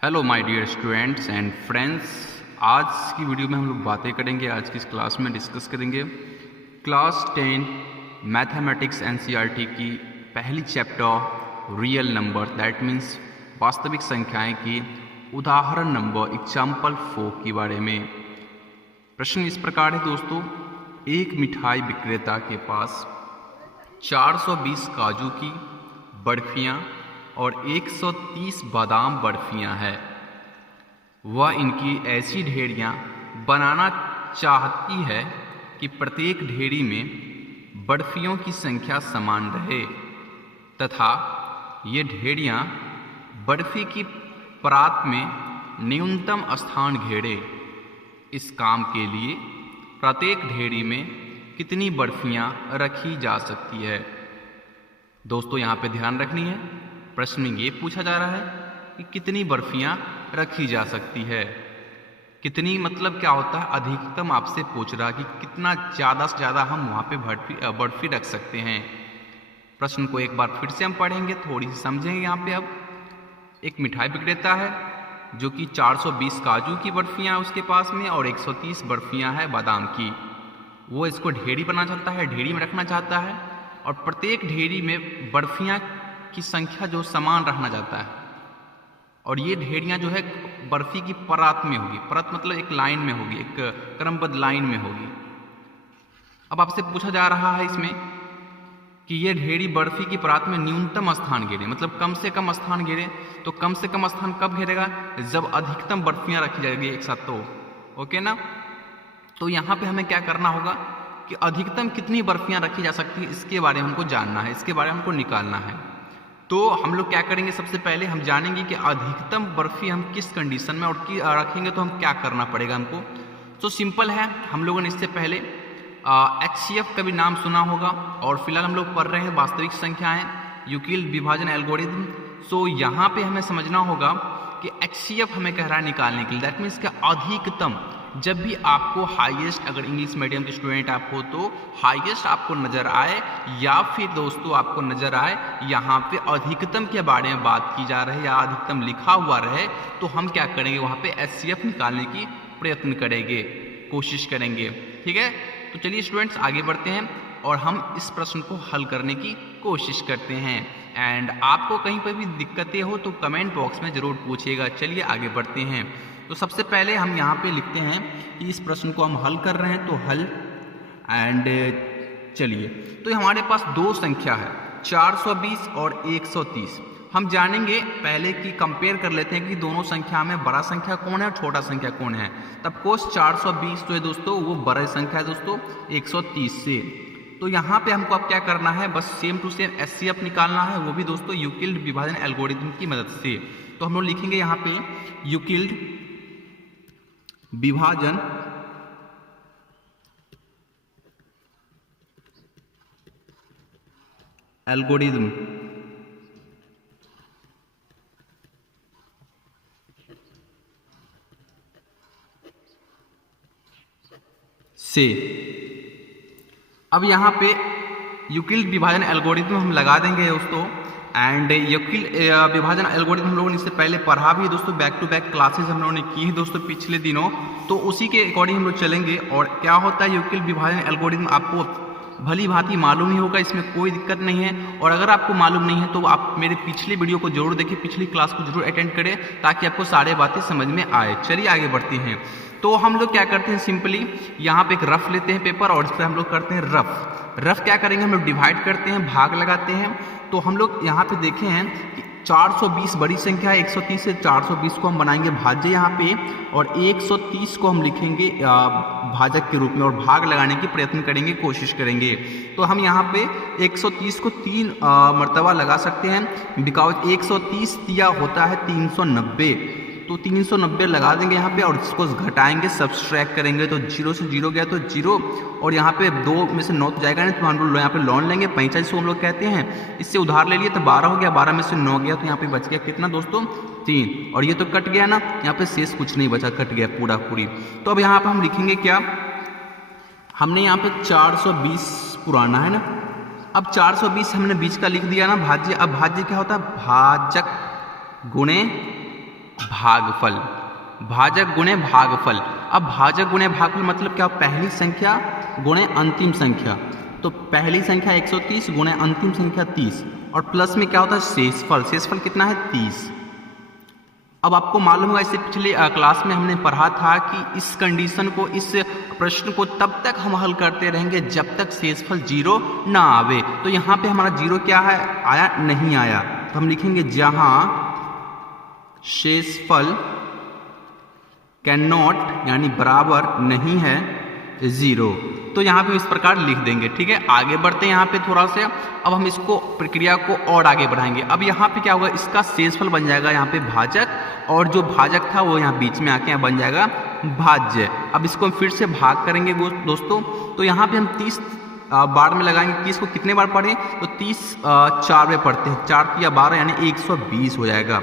Hello my dear students and friends. आज की video में हम लोग बातें करेंगे, आज की इस क्लास में डिस्कस करेंगे क्लास 10 मैथमेटिक्स एनसीईआरटी की पहली chapter real number, that means वास्तविक संख्याएं की उदाहरण नंबर एग्जाम्पल 4 के बारे में। प्रश्न इस प्रकार है दोस्तों, एक मिठाई विक्रेता के पास 420 काजू की बर्फियाँ और 130 बादाम बर्फियाँ हैं। वह इनकी ऐसी ढेरियाँ बनाना चाहती है कि प्रत्येक ढेरी में बर्फियों की संख्या समान रहे तथा ये ढेरियाँ बर्फी की परात में न्यूनतम स्थान घेरे। इस काम के लिए प्रत्येक ढेरी में कितनी बर्फियाँ रखी जा सकती है? दोस्तों यहाँ पे ध्यान रखनी है, प्रश्न में ये पूछा जा रहा है कि कितनी बर्फियाँ रखी जा सकती है। कितनी मतलब क्या होता है? अधिकतम आपसे पूछ रहा है कि कितना ज़्यादा से ज़्यादा हम वहाँ पे बर्फी रख सकते हैं। प्रश्न को एक बार फिर से हम पढ़ेंगे, थोड़ी सी समझेंगे। यहाँ पे अब एक मिठाई विक्रेता है जो कि 420 काजू की बर्फियाँ उसके पास में और 130 बर्फियाँ हैं बादाम की। वो इसको ढेरी बनाना चाहता है, ढेरी में रखना चाहता है और प्रत्येक ढेरी में बर्फियाँ की संख्या जो समान रखना चाहता है। और ये ढेरियाँ जो है बर्फी की परात में होगी। परत मतलब एक लाइन में होगी, एक क्रमबद्ध लाइन में होगी। अब आपसे पूछा जा रहा है इसमें कि ये ढेरी बर्फी की परात में न्यूनतम स्थान घेरे, मतलब कम से कम स्थान घेरे। तो कम से कम स्थान कब घेरेगा? जब अधिकतम बर्फियाँ रखी जाएगी एक साथ। तो ओके ना? तो यहाँ पे हमें क्या करना होगा कि अधिकतम कितनी बर्फियाँ रखी जा सकती है, इसके बारे में हमको जानना है, इसके बारे में हमको निकालना है। तो हम लोग क्या करेंगे, सबसे पहले हम जानेंगे कि अधिकतम बर्फी हम किस कंडीशन में और रखेंगे तो हम क्या करना पड़ेगा हमको। तो सिंपल है, हम लोगों ने इससे पहले HCF का भी नाम सुना होगा और फिलहाल हम लोग पढ़ रहे हैं वास्तविक संख्याएं, यूक्लिड विभाजन एल्गोरिथम। सो यहाँ पे हमें समझना होगा कि HCF हमें कह रहा है निकालने के लिए, दैट मीन्स का अधिकतम। जब भी आपको हाईएस्ट, अगर इंग्लिश मीडियम के स्टूडेंट आप हो तो हाईएस्ट आपको नज़र आए या फिर दोस्तों आपको नज़र आए यहाँ पे अधिकतम के बारे में बात की जा रही है या अधिकतम लिखा हुआ रहे, तो हम क्या करेंगे, वहाँ पे HCF निकालने की प्रयत्न करेंगे, कोशिश करेंगे। ठीक है, तो चलिए स्टूडेंट्स आगे बढ़ते हैं और हम इस प्रश्न को हल करने की कोशिश करते हैं। एंड आपको कहीं पर भी दिक्कतें हो तो कमेंट बॉक्स में ज़रूर पूछिएगा। चलिए आगे बढ़ते हैं। तो सबसे पहले हम यहाँ पे लिखते हैं कि इस प्रश्न को हम हल कर रहे हैं, तो हल। एंड चलिए, तो हमारे पास दो संख्या है 420 और 130। हम जानेंगे पहले कि कंपेयर कर लेते हैं कि दोनों संख्या में बड़ा संख्या कौन है और छोटा संख्या कौन है। तब कोर्स 420 जो है दोस्तों वो बड़ा संख्या है दोस्तों 130 से। तो यहाँ पे हमको अब क्या करना है, बस सेम टू सेम HCF निकालना है, वो भी दोस्तों यूक्लिड विभाजन एल्गोरिथम की मदद से। तो हम लोग लिखेंगे यहाँ पे यूक्लिड विभाजन एल्गोरिथम से। अब यहाँ पे यूक्लिड विभाजन एल्गोरिथम हम लगा देंगे दोस्तों। एंड यूक्लिड विभाजन एल्गोरिथम हम लोगों ने इससे पहले पढ़ा भी है दोस्तों, बैक टू बैक क्लासेस हम लोगों ने की है दोस्तों पिछले दिनों। तो उसी के अकॉर्डिंग हम लोग चलेंगे। और क्या होता है यूक्लिड विभाजन एल्गोरिथम आपको भली भांति मालूम ही होगा, इसमें कोई दिक्कत नहीं है। और अगर आपको मालूम नहीं है तो आप मेरे पिछले वीडियो को जरूर देखिए, पिछली क्लास को जरूर अटेंड करें ताकि आपको सारे बातें समझ में आए। चलिए आगे बढ़ते हैं। तो हम लोग क्या करते हैं, सिंपली यहाँ पे एक रफ लेते हैं पेपर और इस पर हम लोग करते हैं रफ क्या करेंगे, हम लोग डिवाइड करते हैं, भाग लगाते हैं। तो हम लोग यहाँ पे देखे हैं कि 420 बड़ी संख्या है, 130 से 420 को हम बनाएंगे भाज्य यहाँ पे और 130 को हम लिखेंगे भाजक के रूप में और भाग लगाने की प्रयत्न करेंगे, कोशिश करेंगे। तो हम यहाँ पे 130 को 3 मर्तबा लगा सकते हैं, बिकॉज 130 दिया होता है 390। तो 390 लगा देंगे यहाँ पे और इसको घटाएंगे, सब्सट्रैक्ट करेंगे। तो 0 से 0 गया तो 0 और यहाँ पे 2 में से 9 तो जाएगा नहीं, तो हम लोग यहाँ पे लॉन लेंगे, 45 हम लोग कहते हैं। इससे उधार ले लिए तो 12 हो गया, 12 में से 9 गया तो यहाँ पे बच गया कितना दोस्तों 3। और ये तो कट गया ना, यहाँ पे शेष कुछ नहीं बचा, कट गया पूरी। तो अब यहाँ पर हम लिखेंगे क्या, हमने यहाँ पे 420 पुराना है ना, अब 420 हमने बीच का लिख दिया ना भाज्य। अब भाज्य क्या होता है, भाजक गुणे भागफल, भाजक गुणे भागफल। अब भाजक गुणे भागफल मतलब क्या, पहली संख्या गुणे अंतिम संख्या। तो पहली संख्या 130 गुणे अंतिम संख्या 30, और प्लस में क्या होता है शेषफल। शेषफल कितना है 30। अब आपको मालूम होगा, इससे पिछले क्लास में हमने पढ़ा था कि इस कंडीशन को, इस प्रश्न को तब तक हम हल करते रहेंगे जब तक शेषफल 0 ना आवे। तो यहाँ पे हमारा 0 क्या है, आया नहीं आया, तो हम लिखेंगे जहां शेषफल कैन नॉट यानी बराबर नहीं है 0, तो यहाँ पे इस प्रकार लिख देंगे। ठीक है, आगे बढ़ते हैं यहाँ पे थोड़ा से। अब हम इसको प्रक्रिया को और आगे बढ़ाएंगे। अब यहाँ पे क्या होगा, इसका शेषफल बन जाएगा यहाँ पे भाजक, और जो भाजक था वो यहाँ बीच में आके यहाँ बन जाएगा भाज्य। अब इसको हम फिर से भाग करेंगे दोस्तों, तो यहाँ पे हम 30 बार में लगाएंगे। 30 को कितने बार पढ़ें, तो 30 4 में पढ़ते हैं, 4 या 12 यानी 120 हो जाएगा।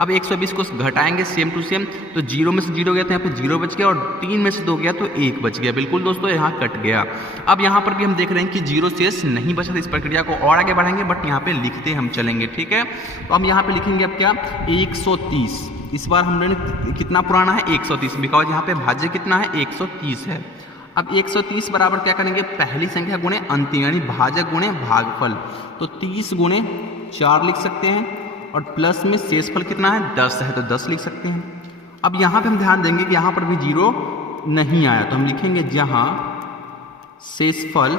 अब 120 को घटाएंगे सेम टू सेम, तो 0 में से 0 गया तो यहाँ पे 0 बच गया, और 3 में से 2 गया तो 1 बच गया। बिल्कुल दोस्तों, यहाँ कट गया। अब यहाँ पर भी हम देख रहे हैं कि 0 शेष नहीं बचा, तो इस प्रक्रिया को और आगे बढ़ाएंगे, बट यहाँ पे लिखते हम चलेंगे। ठीक है, तो हम यहाँ पे लिखेंगे अब क्या, 130। इस बार हमने कितना पुराना है 130, बिकॉज यहाँ पे भाज्य कितना है 130 है। अब 130 बराबर क्या करेंगे, पहली संख्या गुणे अंतिम यानी भाजक गुणे भागफल। तो 30 गुणे 4 लिख सकते हैं, और प्लस में शेषफल कितना है 10 है, तो 10 लिख सकते हैं। अब यहाँ पे हम ध्यान देंगे कि यहाँ पर भी 0 नहीं आया, तो हम लिखेंगे जहां शेषफल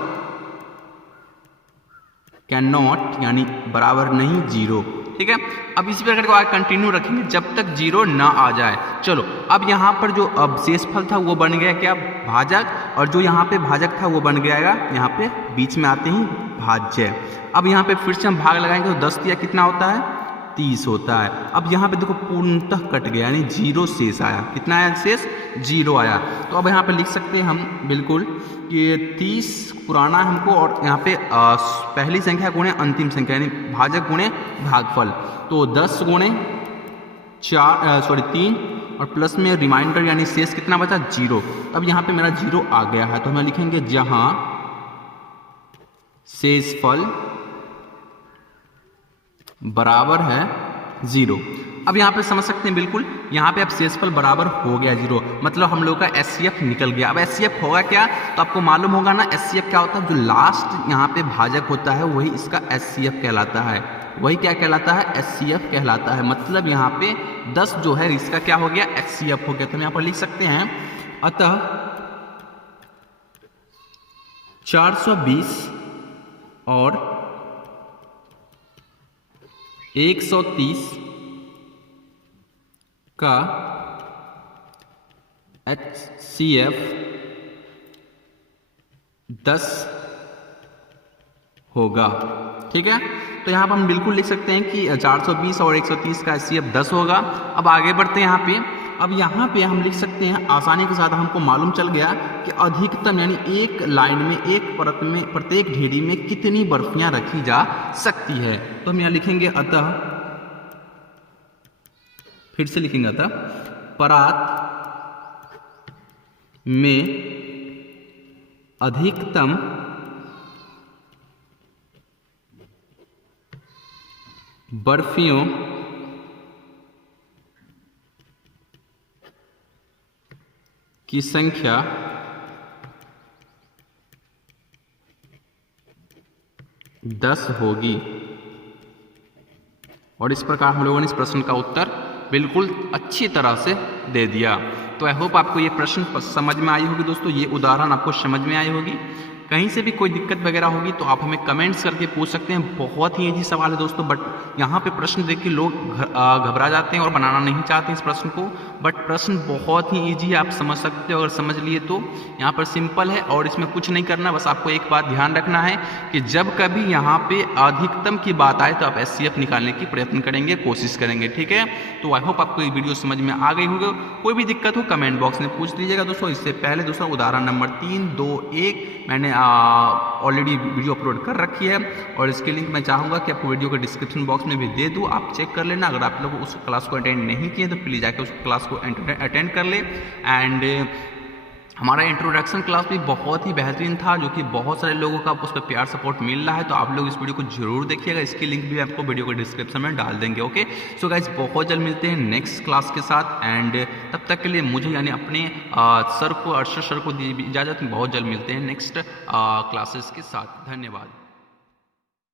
कैन नॉट यानी बराबर नहीं 0। ठीक है, अब इसी प्रकार को आगे कंटिन्यू रखेंगे जब तक 0 ना आ जाए। चलो, अब यहाँ पर जो अब शेषफल था वो बन गया क्या, भाजक, और जो यहाँ पे भाजक था वो बन गया यहाँ पे बीच में आते ही भाज्य। अब यहाँ पे फिर से हम भाग लगाएंगे, तो 10 दिया कितना होता है 30 होता है। अब यहाँ पे देखो पूर्णतः कट गया यानी 0 शेष आया। कितना आया शेष, 0 आया। तो अब यहाँ पे लिख सकते हैं हम बिल्कुल कि 30 पुराना हमको, और यहाँ पे पहली संख्या गुणे अंतिम संख्या यानी भाजक गुणे भागफल। तो 10 गुणे 3, और प्लस में रिमाइंडर यानी शेष कितना बचा 0। अब यहाँ पे मेरा 0 आ गया है, तो हम लिखेंगे जहां शेषफल बराबर है 0। अब यहाँ पे समझ सकते हैं बिल्कुल, यहाँ पे अब शेषफल बराबर हो गया 0, मतलब हम लोग का HCF निकल गया। अब HCF होगा क्या, तो आपको मालूम होगा ना HCF क्या होता है, जो लास्ट यहाँ पे भाजक होता है वही इसका HCF कहलाता है। वही क्या कहलाता है, HCF कहलाता है। मतलब यहाँ पे 10 जो है इसका क्या हो गया, HCF हो गया। तो हम यहाँ पर लिख सकते हैं अतः 420 और 130 का HCF 10 होगा। ठीक है, तो यहाँ पर हम बिल्कुल लिख सकते हैं कि 420 और 130 का HCF 10 होगा। अब आगे बढ़ते हैं यहाँ पे। अब यहाँ पे हम लिख सकते हैं आसानी के साथ, हमको मालूम चल गया कि अधिकतम यानी एक लाइन में, एक परत में, प्रत्येक ढेरी में कितनी बर्फियां रखी जा सकती है। तो हम यहाँ लिखेंगे अतः, फिर से लिखेंगे अतः परात में अधिकतम बर्फियों की संख्या 10 होगी। और इस प्रकार हम लोगों ने इस प्रश्न का उत्तर बिल्कुल अच्छी तरह से दे दिया। तो आई होप आपको ये प्रश्न समझ में आई होगी दोस्तों, ये उदाहरण आपको समझ में आई होगी। कहीं से भी कोई दिक्कत वगैरह होगी तो आप हमें कमेंट्स करके पूछ सकते हैं। बहुत ही इजी सवाल है दोस्तों, बट यहाँ पे प्रश्न देख के लोग घबरा जाते हैं और बनाना नहीं चाहते इस प्रश्न को। बट प्रश्न बहुत ही इजी है, आप समझ सकते हो। अगर समझ लिए तो यहाँ पर सिंपल है और इसमें कुछ नहीं करना, बस आपको एक बात ध्यान रखना है कि जब कभी यहाँ पे अधिकतम की बात आए तो आप HCF निकालने की प्रयत्न करेंगे, कोशिश करेंगे। ठीक है, तो आई होप आपको ये वीडियो समझ में आ गई होगी। कोई भी दिक्कत हो कमेंट बॉक्स में पूछ लीजिएगा दोस्तों। इससे पहले दोस्तों उदाहरण नंबर 3, 2, 1 मैंने ऑलरेडी वीडियो अपलोड कर रखी है, और इसके लिंक मैं चाहूँगा कि आपको वीडियो के डिस्क्रिप्शन बॉक्स में भी दे दूँ, आप चेक कर लेना। अगर आप लोग उस क्लास को अटेंड नहीं किए तो प्लीज़ जाकर उस क्लास को अटेंड कर ले। एंड हमारा इंट्रोडक्शन क्लास भी बहुत ही बेहतरीन था, जो कि बहुत सारे लोगों का उस पर प्यार सपोर्ट मिल रहा है। तो आप लोग इस वीडियो को जरूर देखिएगा, इसकी लिंक भी आपको वीडियो को डिस्क्रिप्शन में डाल देंगे। ओके, सो गाइज बहुत जल्द मिलते हैं नेक्स्ट क्लास के साथ, एंड तब तक के लिए मुझे यानी अपने सर को, अर्शद सर को दी इजाज़त। बहुत जल्द मिलते हैं नेक्स्ट क्लासेस के साथ। धन्यवाद।